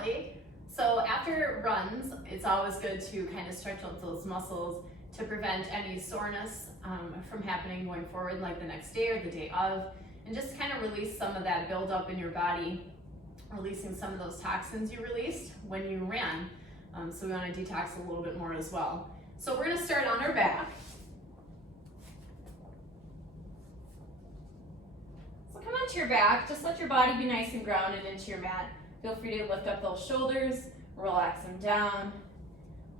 Kelly. So after runs, it's always good to kind of stretch out those muscles to prevent any soreness from happening going forward, like the next day or the day of, and just kind of release some of that buildup in your body, releasing some of those toxins you released when you ran. So we want to detox a little bit more as well. So we're going to start on our back. So come onto your back, just let your body be nice and grounded into your mat. Feel free to lift up those shoulders, relax them down.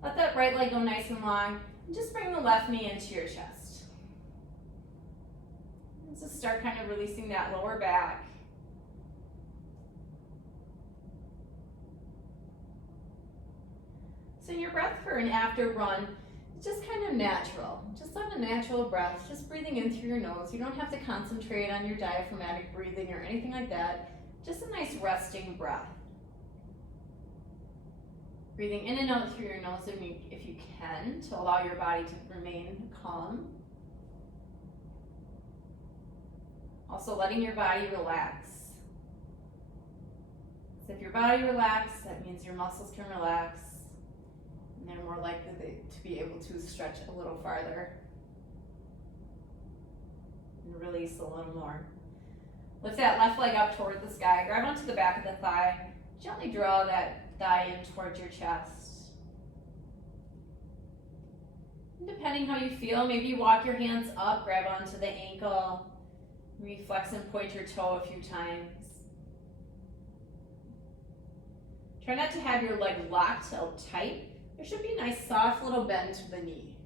Let that right leg go nice and long, and just bring the left knee into your chest. Let's just start kind of releasing that lower back. So your breath for an after run is just kind of natural. Just have a natural breath, just breathing in through your nose. You don't have to concentrate on your diaphragmatic breathing or anything like that. Just a nice resting breath. Breathing in and out through your nose if you can, to allow your body to remain calm. Also letting your body relax. So if your body relaxes, that means your muscles can relax, and they're more likely to be able to stretch a little farther and release a little more. Lift that left leg up toward the sky, grab onto the back of the thigh, gently draw that thigh in towards your chest. And depending how you feel, maybe you walk your hands up, grab onto the ankle, maybe flex and point your toe a few times. Try not to have your leg locked out tight. There should be a nice soft little bend to the knee.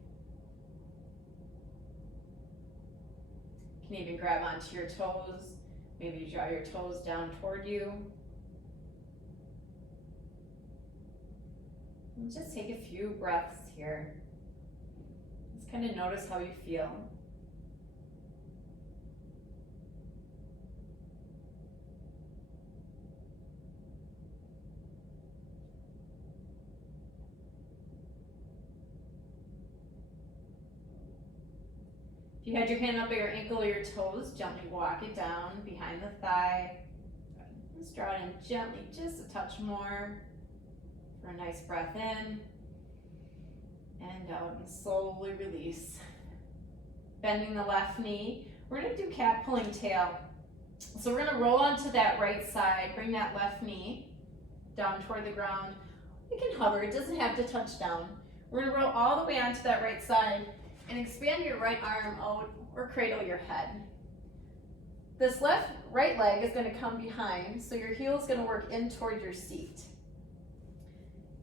You can even grab onto your toes. Maybe you draw your toes down toward you. And just take a few breaths here. Just kind of notice how you feel. If you had your hand up at your ankle or your toes, gently walk it down behind the thigh. Just draw it in gently, just a touch more for a nice breath in and out, and slowly release. Bending the left knee. We're going to do cat pulling tail. So we're going to roll onto that right side, bring that left knee down toward the ground. You can hover, it doesn't have to touch down. We're going to roll all the way onto that right side and expand your right arm out or cradle your head. This right leg is going to come behind, so your heel is going to work in toward your seat.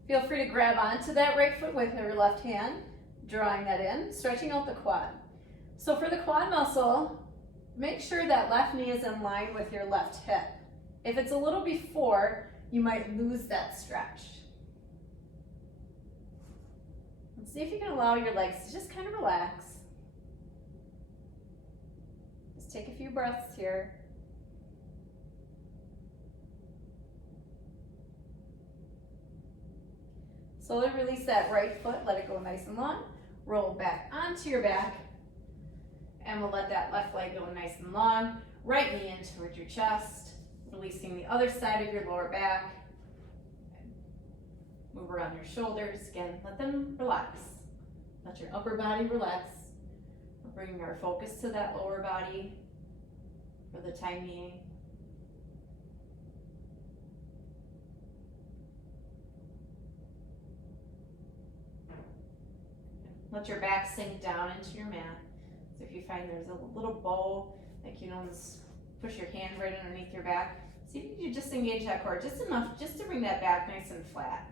Feel free to grab onto that right foot with your left hand, drawing that in, stretching out the quad. So for the quad muscle, make sure that left knee is in line with your left hip. If it's a little before, you might lose that stretch. See if you can allow your legs to just kind of relax. Just take a few breaths here. Slowly release that right foot, let it go nice and long. Roll back onto your back, and we'll let that left leg go nice and long. Right knee in towards your chest, releasing the other side of your lower back. Move around your shoulders, again, let them relax. Let your upper body relax. We're bringing our focus to that lower body for the time being. Let your back sink down into your mat. So if you find there's a little bow, like you know, just push your hand right underneath your back. See if you just engage that core just enough just to bring that back nice and flat.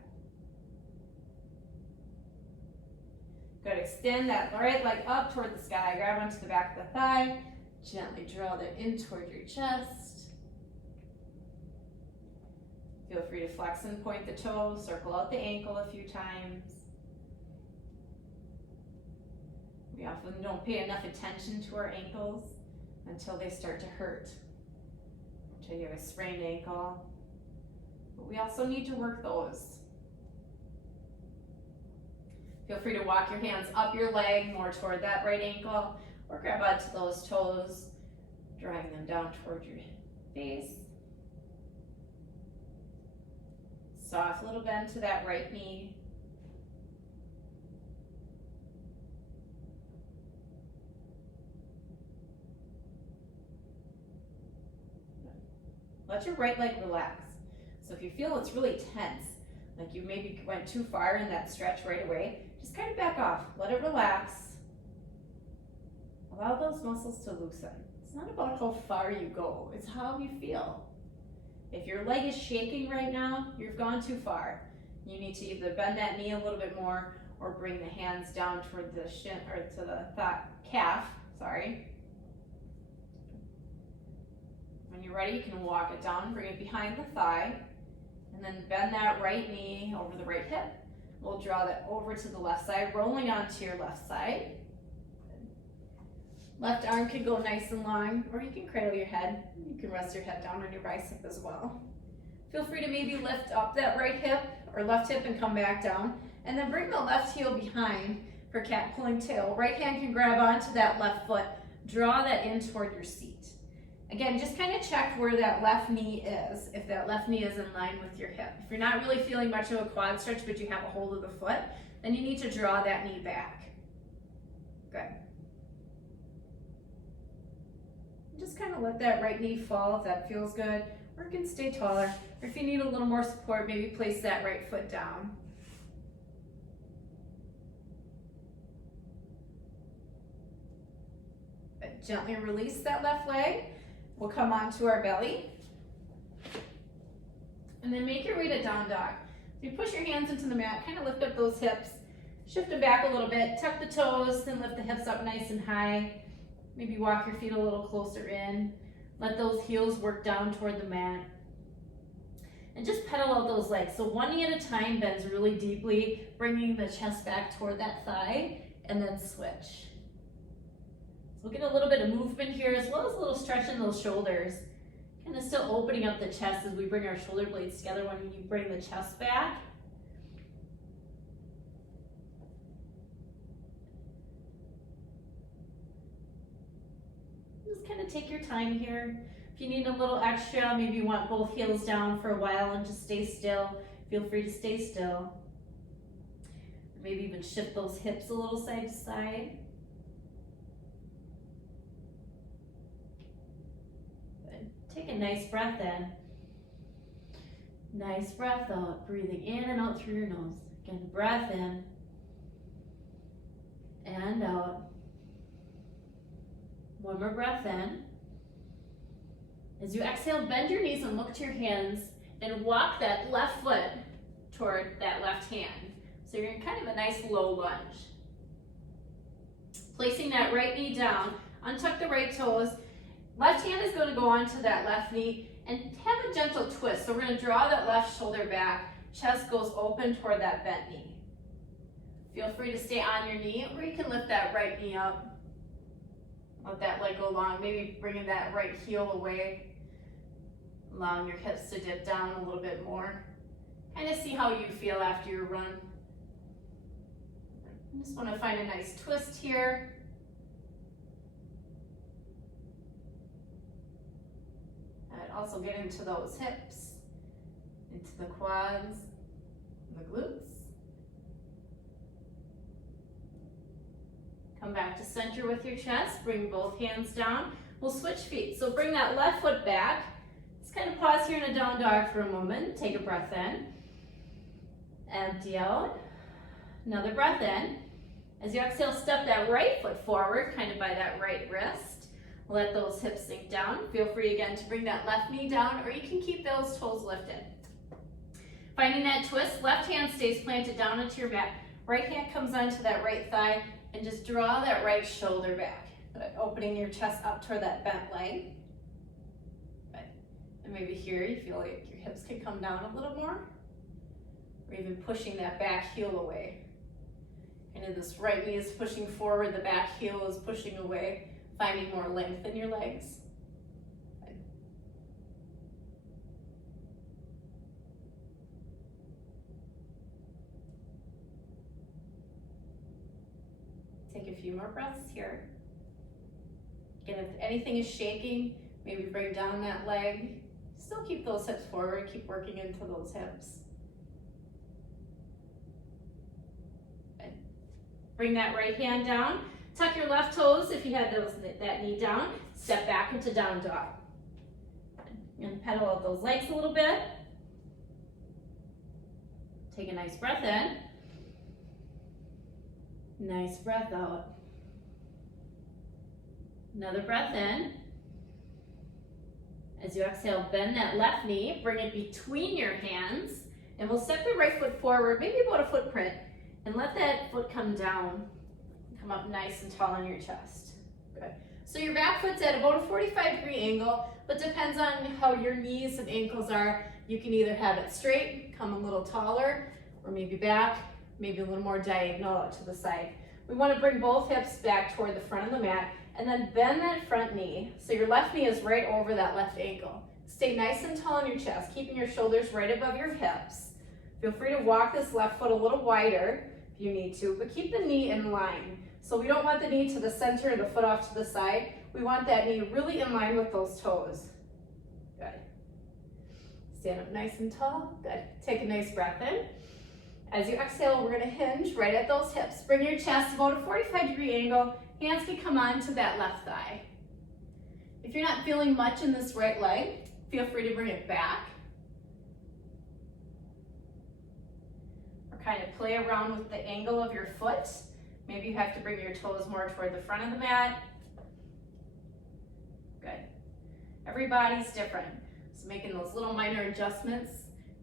Good, extend that right leg up toward the sky, grab onto the back of the thigh, gently draw that in toward your chest. Feel free to flex and point the toes, circle out the ankle a few times. We often don't pay enough attention to our ankles until they start to hurt, until you have a sprained ankle. But we also need to work those. Feel free to walk your hands up your leg more toward that right ankle, or grab onto those toes, drawing them down toward your face. Soft little bend to that right knee. Let your right leg relax. So if you feel it's really tense, like you maybe went too far in that stretch right away, just kind of back off. Let it relax. Allow those muscles to loosen. It's not about how far you go, it's how you feel. If your leg is shaking right now, you've gone too far. You need to either bend that knee a little bit more or bring the hands down toward the shin or to the calf, sorry. When you're ready, you can walk it down, bring it behind the thigh, and then bend that right knee over the right hip. We'll draw that over to the left side, rolling onto your left side. Left arm can go nice and long, or you can cradle your head. You can rest your head down on your bicep as well. Feel free to maybe lift up that right hip or left hip and come back down, and then bring the left heel behind for cat pulling tail. Right hand can grab onto that left foot, draw that in toward your seat. Again, just kind of check where that left knee is, if that left knee is in line with your hip. If you're not really feeling much of a quad stretch, but you have a hold of the foot, then you need to draw that knee back. Good. Just kind of let that right knee fall if that feels good, or it can stay taller. Or if you need a little more support, maybe place that right foot down. But gently release that left leg. We'll come onto our belly. And then make your way to down dog. So you push your hands into the mat, kind of lift up those hips, shift them back a little bit, tuck the toes, then lift the hips up nice and high. Maybe walk your feet a little closer in. Let those heels work down toward the mat. And just pedal out those legs. So one knee at a time bends really deeply, bringing the chest back toward that thigh, and then switch. So we'll get a little bit of movement here, as well as a little stretch in those shoulders. Kind of still opening up the chest as we bring our shoulder blades together when you bring the chest back. Just kind of take your time here. If you need a little extra, maybe you want both heels down for a while and just stay still, feel free to stay still. Maybe even shift those hips a little side to side. Take a nice breath in. Nice breath out, breathing in and out through your nose. Again, breath in and out. One more breath in. As you exhale, bend your knees and look to your hands and walk that left foot toward that left hand. So you're in kind of a nice low lunge. Placing that right knee down, untuck the right toes. Left hand is going to go onto that left knee and have a gentle twist. So we're going to draw that left shoulder back. Chest goes open toward that bent knee. Feel free to stay on your knee, or you can lift that right knee up. Let that leg go long, maybe bringing that right heel away. Allowing your hips to dip down a little bit more. Kind of see how you feel after your run. I just want to find a nice twist here. And also get into those hips, into the quads, the glutes. Come back to center with your chest, bring both hands down. We'll switch feet, so bring that left foot back. Let's kind of pause here in a down dog for a moment. Take a breath in, empty out, another breath in. As you exhale, step that right foot forward, kind of by that right wrist. Let those hips sink down. Feel free again to bring that left knee down, or you can keep those toes lifted. Finding that twist, left hand stays planted down into your mat. Right hand comes onto that right thigh, and just draw that right shoulder back, opening your chest up toward that bent leg. Good. And maybe here you feel like your hips can come down a little more, or even pushing that back heel away. And this right knee is pushing forward, the back heel is pushing away, finding more length in your legs. Good. Take a few more breaths here. Again, if anything is shaking, maybe bring down that leg. Still keep those hips forward, keep working into those hips. Bring that right hand down. Tuck your left toes if you had that knee down. Step back into down dog. And pedal out those legs a little bit. Take a nice breath in. Nice breath out. Another breath in. As you exhale, bend that left knee, bring it between your hands, and we'll step the right foot forward, maybe about a footprint, and let that foot come down. Come up nice and tall on your chest. Good. So your back foot's at about a 45-degree angle, but depends on how your knees and ankles are. You can either have it straight, come a little taller, or maybe back, maybe a little more diagonal out to the side. We want to bring both hips back toward the front of the mat, and then bend that front knee. So your left knee is right over that left ankle. Stay nice and tall on your chest, keeping your shoulders right above your hips. Feel free to walk this left foot a little wider if you need to, but keep the knee in line. So we don't want the knee to the center and the foot off to the side. We want that knee really in line with those toes. Good. Stand up nice and tall. Good. Take a nice breath in. As you exhale, we're going to hinge right at those hips. Bring your chest about a 45-degree angle. Hands can come on to that left thigh. If you're not feeling much in this right leg, feel free to bring it back. Or kind of play around with the angle of your foot. Maybe you have to bring your toes more toward the front of the mat. Good. Everybody's different. So making those little minor adjustments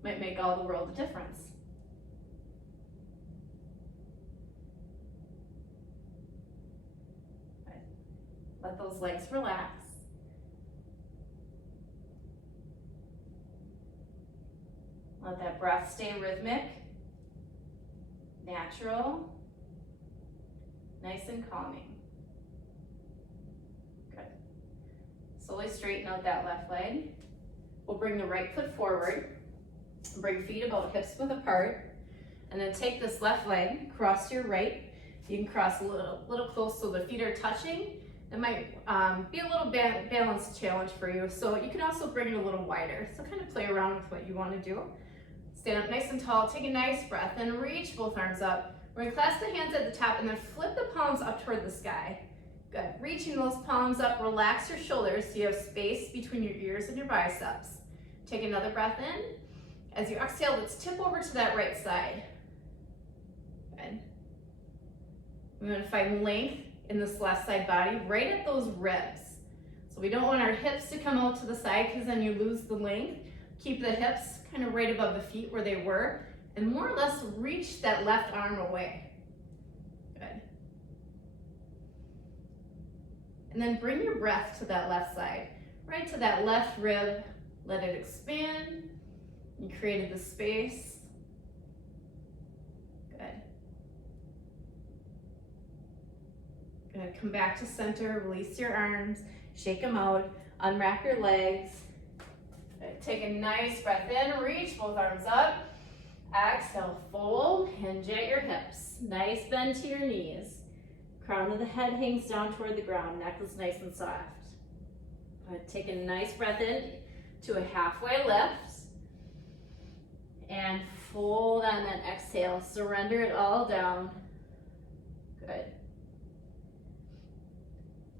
might make all the world of difference. Let those legs relax. Let that breath stay rhythmic, natural, nice and calming. Good. Slowly straighten out that left leg. We'll bring the right foot forward. Bring feet about hips width apart. And then take this left leg, cross your right. You can cross a little close so the feet are touching. It might be a little balance challenge for you, so you can also bring it a little wider. So kind of play around with what you want to do. Stand up nice and tall, take a nice breath, then reach both arms up. We're going to clasp the hands at the top and then flip the palms up toward the sky. Good. Reaching those palms up, relax your shoulders so you have space between your ears and your biceps. Take another breath in. As you exhale, let's tip over to that right side. Good. We're going to find length in this left side body, right at those ribs. So we don't want our hips to come out to the side because then you lose the length. Keep the hips kind of right above the feet where they were, and more or less reach that left arm away. Good. And then bring your breath to that left side, right to that left rib. Let it expand. You created the space. Good. Come back to center, release your arms, shake them out, unwrap your legs. Good. Take a nice breath in, reach both arms up. Exhale, fold, hinge at your hips. Nice bend to your knees. Crown of the head hangs down toward the ground, neck is nice and soft. Good. Take a nice breath in to a halfway lift. And fold on that exhale, surrender it all down. Good.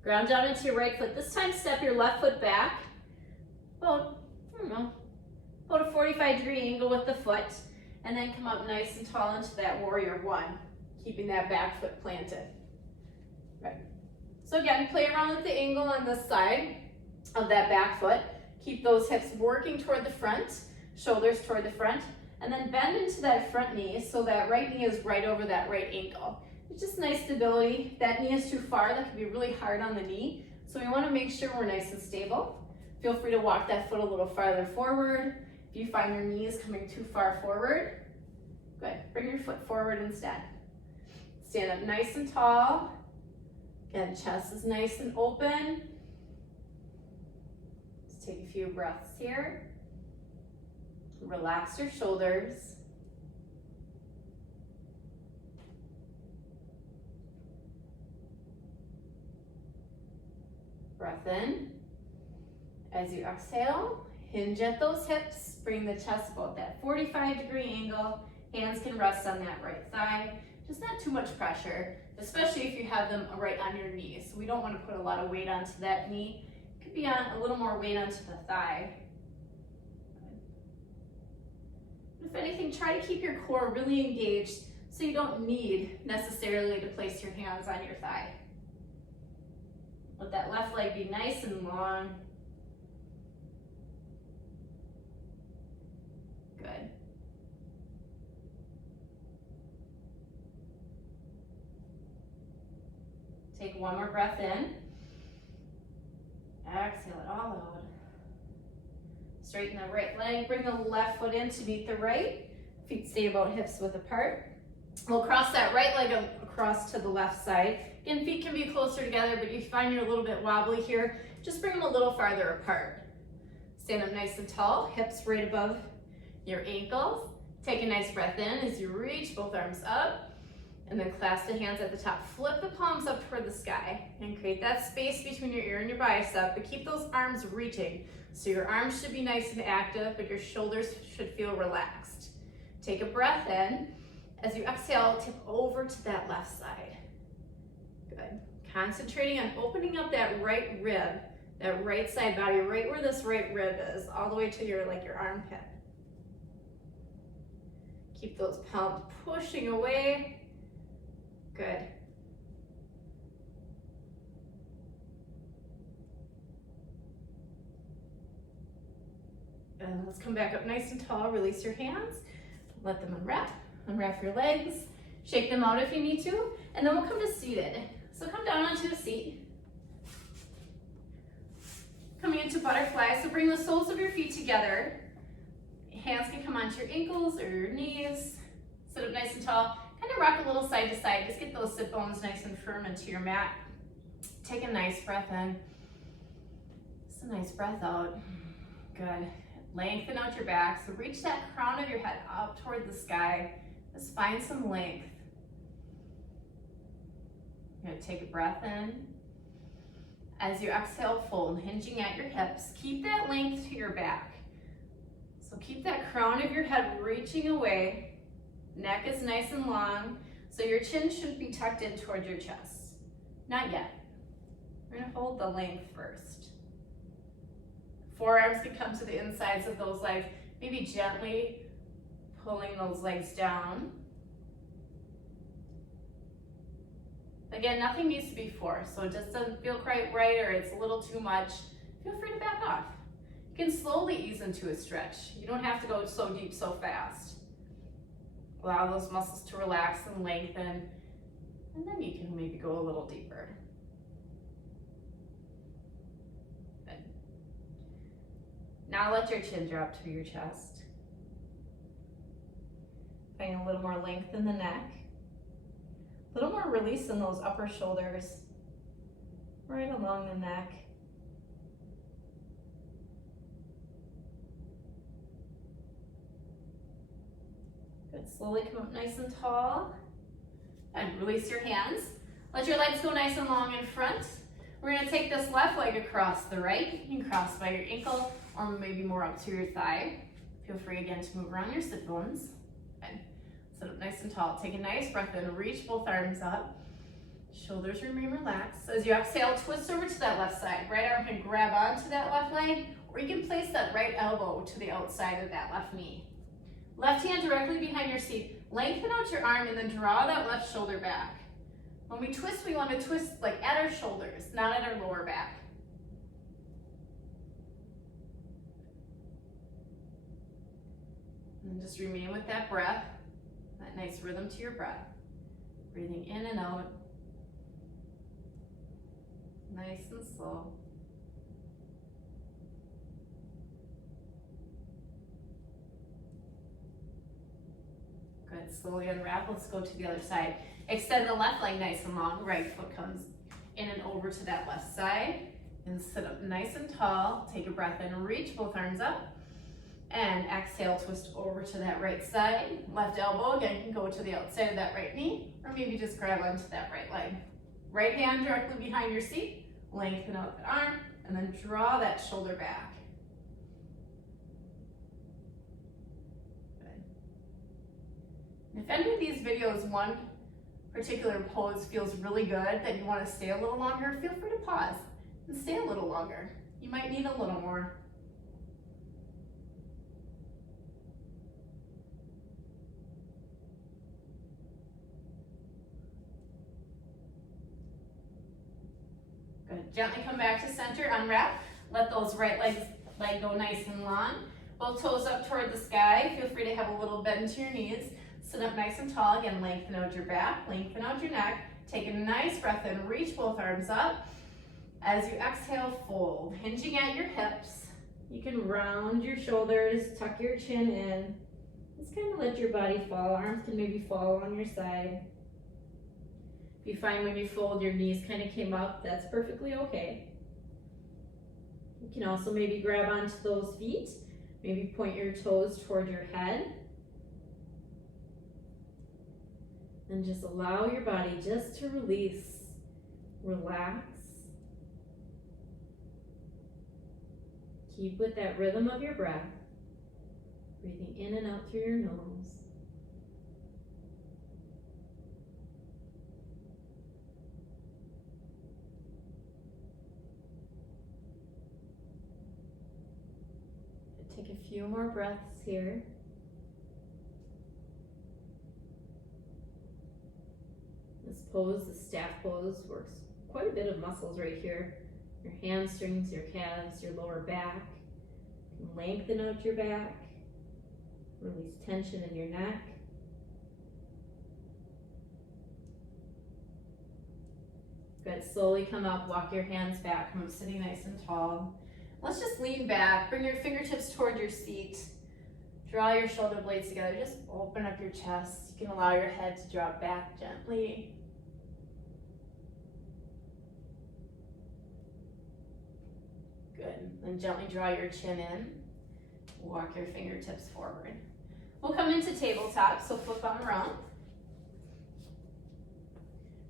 Ground down into your right foot. This time, step your left foot back. About a 45-degree angle with the foot. And then come up nice and tall into that warrior one, keeping that back foot planted. Right. So again, play around with the angle on this side of that back foot. Keep those hips working toward the front, shoulders toward the front, and then bend into that front knee so that right knee is right over that right ankle. It's just nice stability. If that knee is too far, that can be really hard on the knee. So we want to make sure we're nice and stable. Feel free to walk that foot a little farther forward. If you find your knees coming too far forward, good. Bring your foot forward instead. Stand up nice and tall. Again, chest is nice and open. Just take a few breaths here. Relax your shoulders. Breath in. As you exhale, hinge at those hips. Bring the chest about that 45-degree angle. Hands can rest on that right thigh. just not too much pressure, especially if you have them right on your knees. So we don't want to put a lot of weight onto that knee. It could be on a little more weight onto the thigh. If anything, try to keep your core really engaged so you don't need necessarily to place your hands on your thigh. Let that left leg be nice and long. Good. Take one more breath in. Exhale it all out. Straighten the right leg, bring the left foot in to meet the right. Feet stay about hips width apart. We'll cross that right leg across to the left side. Again, feet can be closer together, but you find you're a little bit wobbly here, just bring them a little farther apart. Stand up nice and tall, hips right above your ankles. Take a nice breath in as you reach both arms up, and then clasp the hands at the top. Flip the palms up toward the sky and create that space between your ear and your bicep, but keep those arms reaching. So your arms should be nice and active, but your shoulders should feel relaxed. Take a breath in. As you exhale, tip over to that left side. Good. Concentrating on opening up that right rib, that right side body, right where this right rib is, all the way to your armpit. Keep those palms pushing away. Good. And let's come back up nice and tall. Release your hands. Let them unwrap. Unwrap your legs. Shake them out if you need to. And then we'll come to seated. So come down onto a seat. Coming into butterfly. So bring the soles of your feet together. Hands can come onto your ankles or your knees. Sit up nice and tall. Kind of rock a little side to side. Just get those sit bones nice and firm into your mat. Take a nice breath in. Just a nice breath out. Good. Lengthen out your back. So reach that crown of your head up toward the sky. Just find some length. You're going to take a breath in. As you exhale, fold, hinging at your hips. Keep that length to your back. So keep that crown of your head reaching away. Neck is nice and long. So your chin should be tucked in toward your chest. Not yet. We're going to hold the length first. Forearms can come to the insides of those legs, maybe gently pulling those legs down. Again, nothing needs to be forced, so it just doesn't feel quite right or it's a little too much. Feel free to back off. You can slowly ease into a stretch. You don't have to go so deep so fast. Allow those muscles to relax and lengthen, and then you can maybe go a little deeper. Now let your chin drop to your chest. Find a little more length in the neck. A little more release in those upper shoulders, right along the neck. Good, slowly come up nice and tall. And release your hands. Let your legs go nice and long in front. We're gonna take this left leg across the right. You can cross by your ankle or maybe more up to your thigh. Feel free again to move around your sit bones. Good. Sit up nice and tall. Take a nice breath in, reach both arms up. Shoulders remain relaxed. As you exhale, twist over to that left side. Right arm can grab onto that left leg, or you can place that right elbow to the outside of that left knee. Left hand directly behind your seat. Lengthen out your arm and then draw that left shoulder back. When we twist, we want to twist like at our shoulders, not at our lower back. And then just remain with that breath, that nice rhythm to your breath. Breathing in and out. Nice and slow. Good, slowly unwrap. Let's go to the other side. Extend the left leg nice and long. Right foot comes in and over to that left side. And sit up nice and tall. Take a breath in, reach both arms up. And exhale, twist over to that right side. Left elbow, again, can go to the outside of that right knee, or maybe just grab onto that right leg. Right hand directly behind your seat. Lengthen out the arm, and then draw that shoulder back. Good. If any of these videos, one, particular pose feels really good, that you want to stay a little longer, feel free to pause and stay a little longer. You might need a little more. Good. Gently come back to center, unwrap. Let those right leg go nice and long. Both toes up toward the sky. Feel free to have a little bend to your knees. Sit up nice and tall. Again, lengthen out your back, lengthen out your neck. Take a nice breath in, reach both arms up. As you exhale, fold, hinging at your hips. You can round your shoulders, tuck your chin in. Just kind of let your body fall. Arms can maybe fall on your side. If you find when you fold your knees kind of came up, that's perfectly okay. You can also maybe grab onto those feet. Maybe point your toes toward your head. And just allow your body just to release, relax. Keep with that rhythm of your breath, breathing in and out through your nose. Take a few more breaths here. This pose, the staff pose, works quite a bit of muscles right here. Your hamstrings, your calves, your lower back. You can lengthen out your back. Release tension in your neck. Good, slowly come up, walk your hands back, come up sitting nice and tall. Let's just lean back, bring your fingertips toward your seat. Draw your shoulder blades together, just open up your chest. You can allow your head to drop back gently. Good, then gently draw your chin in. Walk your fingertips forward. We'll come into tabletop, so flip on around.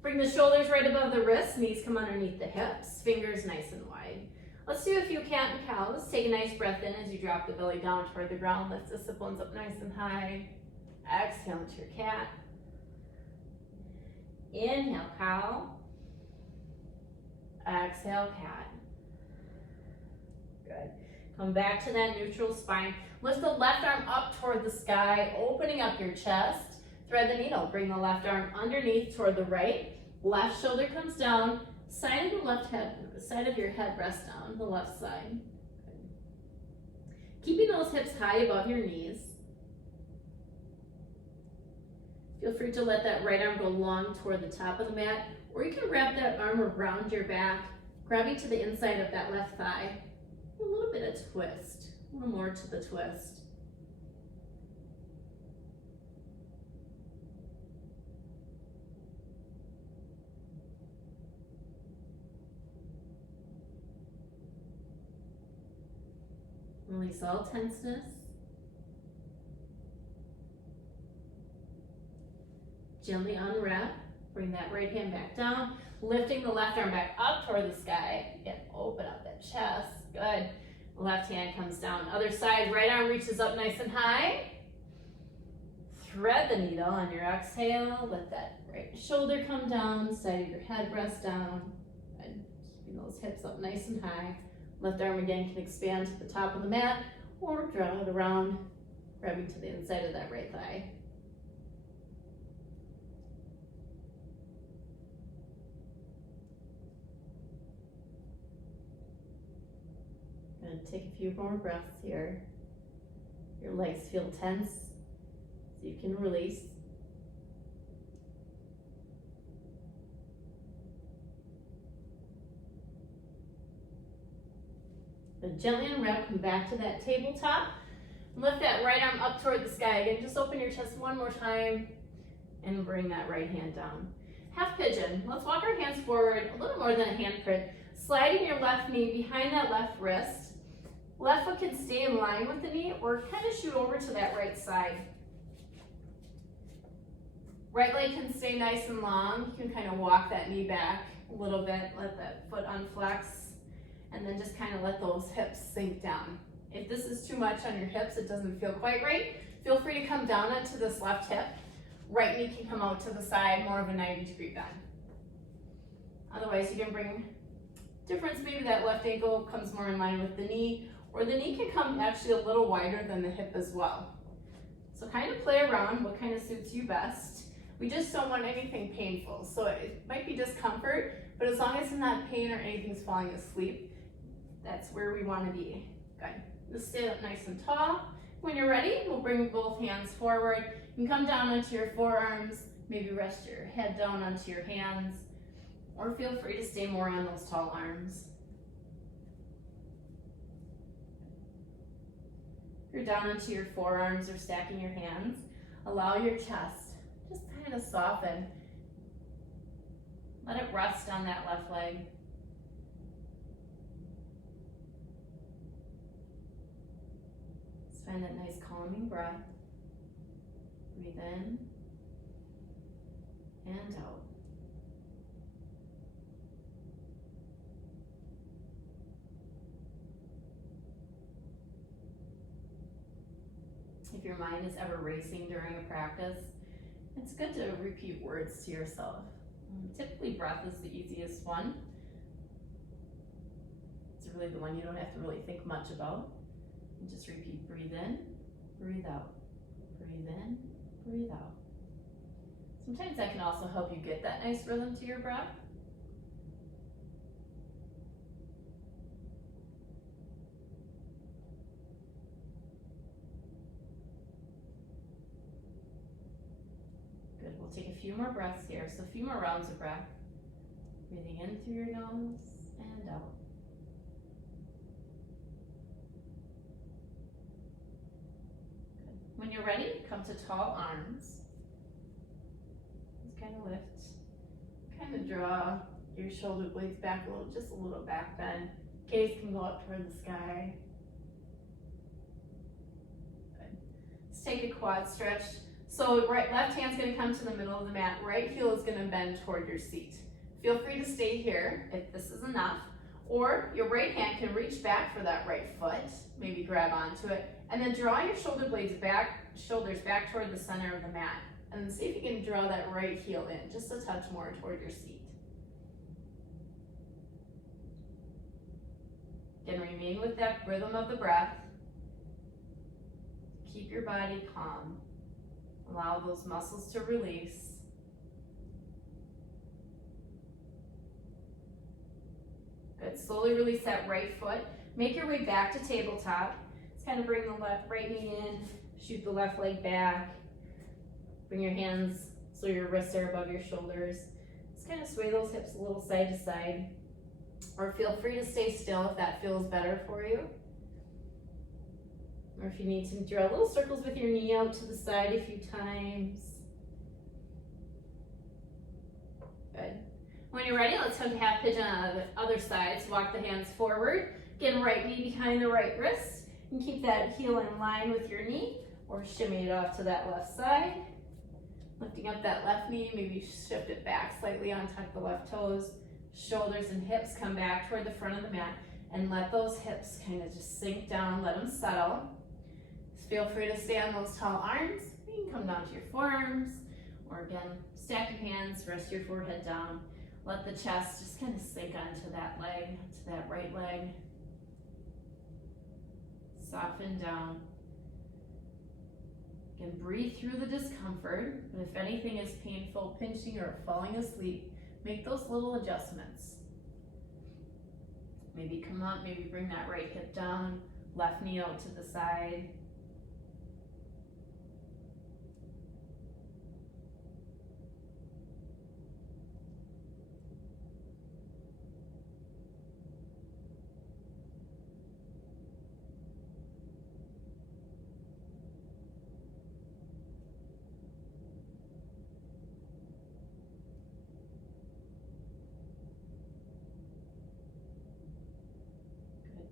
Bring the shoulders right above the wrists, knees come underneath the hips, fingers nice and wide. Let's do a few cat and cows. Take a nice breath in as you drop the belly down toward the ground. Lift the sit bones up nice and high. Exhale into your cat. Inhale, cow. Exhale, cat. Good. Come back to that neutral spine. Lift the left arm up toward the sky, opening up your chest. Thread the needle. Bring the left arm underneath toward the right. Left shoulder comes down. Side of the left head, side of your head rests down, the left side. Good. Keeping those hips high above your knees. Feel free to let that right arm go long toward the top of the mat, or you can wrap that arm around your back, grabbing to the inside of that left thigh. A little bit of twist, a little more to the twist. Release all tenseness. Gently unwrap. Bring that right hand back down. Lifting the left arm back up toward the sky. Again, open up that chest. Good. Left hand comes down. Other side, right arm reaches up nice and high. Thread the needle on your exhale. Let that right shoulder come down. Side of your head rest down. Good. Keeping those hips up nice and high. Left arm again can expand to the top of the mat or draw it around, grabbing to the inside of that right thigh. Gonna take a few more breaths here. Your legs feel tense, so you can release. Then gently unwrap, come back to that tabletop. Lift that right arm up toward the sky. Again, just open your chest one more time and bring that right hand down. Half pigeon. Let's walk our hands forward a little more than a handprint. Sliding your left knee behind that left wrist. Left foot can stay in line with the knee or kind of shoot over to that right side. Right leg can stay nice and long. You can kind of walk that knee back a little bit, let that foot unflex, and then just kind of let those hips sink down. If this is too much on your hips, it doesn't feel quite right, feel free to come down onto this left hip. right knee can come out to the side, more of a 90-degree bend. Otherwise, you can bring difference, maybe that left ankle comes more in line with the knee, or the knee can come actually a little wider than the hip as well. So kind of play around what kind of suits you best. We just don't want anything painful. So it might be discomfort, but as long as it's not pain or anything's falling asleep, that's where we want to be. Good. Just stay up nice and tall. When you're ready, we'll bring both hands forward. You can come down onto your forearms, maybe rest your head down onto your hands, or feel free to stay more on those tall arms. If you're down onto your forearms or stacking your hands, allow your chest just kind of soften. Let it rest on that left leg. Just find that nice calming breath. Breathe in and out. If your mind is ever racing during a practice, it's good to repeat words to yourself. Typically, breath is the easiest one. It's really the one you don't have to really think much about. And just repeat, breathe in, breathe out, breathe in, breathe out. Sometimes that can also help you get that nice rhythm to your breath. Good, we'll take a few more breaths here. So a few more rounds of breath. Breathing in through your nose and out. Good. When you're ready, come to tall arms. Just kind of lift. Kind of draw your shoulder blades back a little, just a little back bend. Gaze can go up toward the sky. Good. Let's take a quad stretch. So left hand's gonna come to the middle of the mat, right heel is gonna bend toward your seat. Feel free to stay here if this is enough, or your right hand can reach back for that right foot, maybe grab onto it, and then draw your shoulder blades back, shoulders back toward the center of the mat, and then see if you can draw that right heel in, just a touch more toward your seat. Again, remain with that rhythm of the breath. Keep your body calm. Allow those muscles to release. Good, slowly release that right foot. Make your way back to tabletop. Just kind of bring the right knee in, shoot the left leg back. Bring your hands so your wrists are above your shoulders. Just kind of sway those hips a little side to side. Or feel free to stay still if that feels better for you. Or if you need to, draw little circles with your knee out to the side a few times. Good. When you're ready, let's come to half pigeon on the other side. So walk the hands forward. Again, right knee behind the right wrist. And keep that heel in line with your knee, or shimmy it off to that left side. Lifting up that left knee, maybe shift it back slightly on top of the left toes. Shoulders and hips come back toward the front of the mat, and let those hips kind of just sink down, let them settle. Feel free to stay on those tall arms. You can come down to your forearms, or again, stack your hands, rest your forehead down. Let the chest just kind of sink onto that leg, to that right leg. Soften down. Again, breathe through the discomfort, but if anything is painful, pinching or falling asleep, make those little adjustments. Maybe come up, maybe bring that right hip down, left knee out to the side.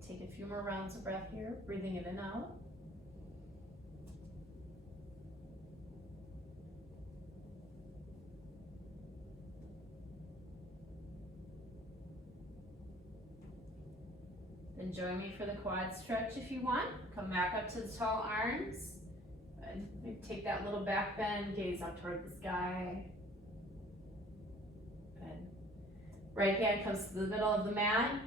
Take a few more rounds of breath here, breathing in and out. Then join me for the quad stretch if you want. Come back up to the tall arms. Good. Good. Maybe take that little back bend, gaze up toward the sky. Good. Right hand comes to the middle of the mat.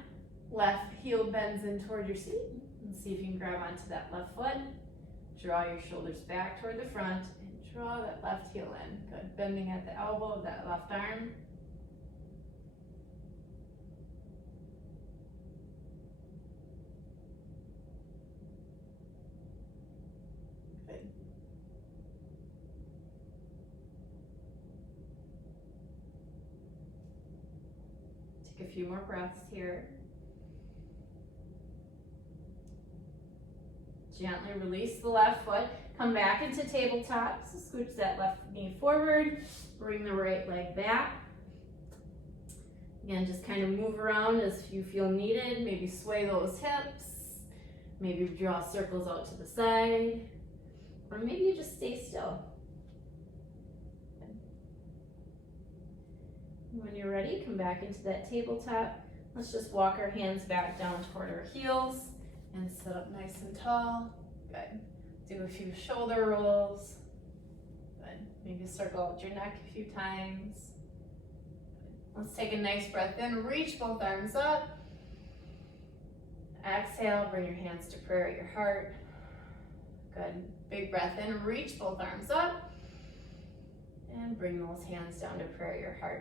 Left heel bends in toward your seat. And see if you can grab onto that left foot. Draw your shoulders back toward the front and draw that left heel in. Good. Bending at the elbow of that left arm. Good. Take a few more breaths here. Gently release the left foot. Come back into tabletop. So scooch that left knee forward. Bring the right leg back. Again, just kind of move around as you feel needed. Maybe sway those hips. Maybe draw circles out to the side. Or maybe you just stay still. When you're ready, come back into that tabletop. Let's just walk our hands back down toward our heels and sit up nice and tall. Good. Do a few shoulder rolls. Good. Maybe circle out your neck a few times. Let's take a nice breath in. Reach both arms up. Exhale, bring your hands to prayer at your heart. Good. Big breath in. Reach both arms up. And bring those hands down to prayer at your heart.